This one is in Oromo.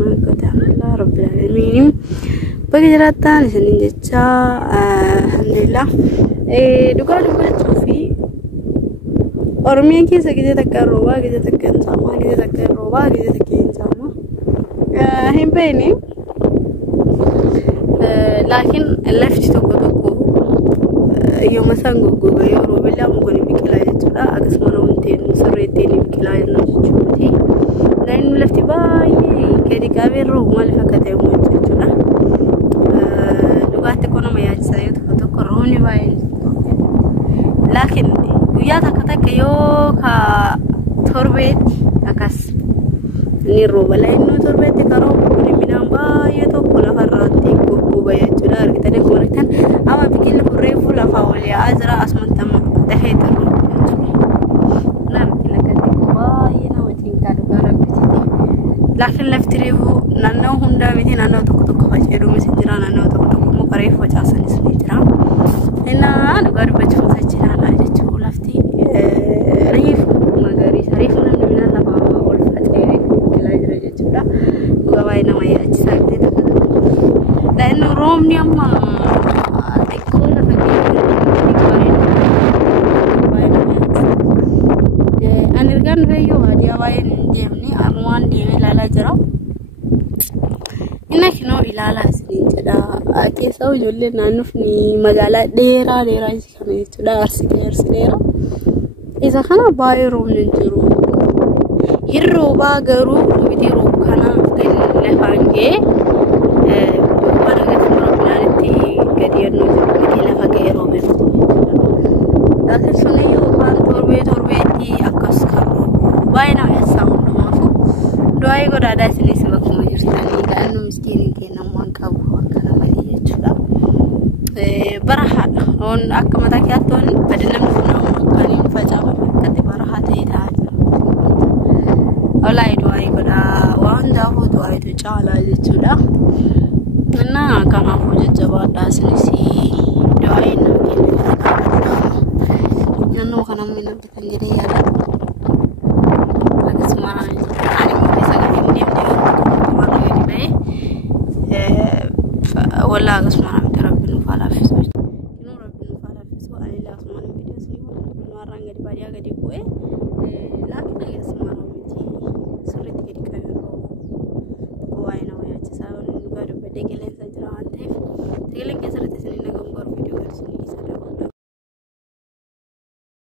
alhamdulillah rabbil alamin bagi jiratan isinin jecha alhamdulillah duka fi Ormiya keessa gidee takka roobaa gidee takka insama gidee takka roobaa gidee takka insama hin beekne laakiin lafti tokko yooma san goggoga yoo roobelaa mukoni biqilaa jechuudha akkasuma wanteen sirreetteen biqilaa jennu jechuuti laayinni lafti baay'ee gadi qabee roobu maaliif akka ta'e jechuudha dhugaatti kun nama yaachisaa yoo tokko roobni baay'ee laakiin guyyaa takka yoo ka torbeetti akkas ni rooba laayinni torbeetti ka roobu kun midhaan baay'ee tokko lafarraatti goggoga jechuudha argitanii kun kan ama biqilli reefu lafa waliyaa azra asmantama daheetu namti lagatti baay'ee namatti kadhugaa rabbitite laakiin lafti reefu naannoo hundaa miti naannoo tokko facaaduu misi jira naannoo tokko muka reefu facaasanis ni jira innaa dhugaa dubbachuuf jira jechuu lafti reefu magariisa reefu namni midhaan lafa ol faca'ee reefu biqilaa jira jechuudha dhugaa baay'ee nama yaachisaa ta'e laayinni roobni amma Anirgan reyo dia wain jemni arwan dia lala jara ina kino ilala sini jeda ake sau jolle nanuf ni magala dera isi kana jechuudha arsi dera isa kana baay'ee roobni jiru hirrooba garuu miti roob kana lafange warga roobnaatti gadi yennu miti lafa ga'e roobe laakiin sunayyuu waan torbeetti akkas karu baay'ina yaasaan hundumaafuu du'aa godhaadaa isinis bakkuma jirtanii gaa'annu miskiiniin kennamuu qabu akkana malee jechuudha barahaadha on akka mataa kiyyaattoon badinamni kun akkaniin facaafame akkatti barahaa ta'ee ta'aa jira walaayii du'aa godhaa waan hundaafuu du'aayitu caalaa jechuudha innaa kanaafuu jajjabaadhaa isinis du'aayiin nama kennu kana mina bitan jadi ya ada semua ani mau sangat ini warna ini baik wala semua minta rabbinu fala fi ini rabbinu fala fi ani la semua video sini orang gadi bari gadi kue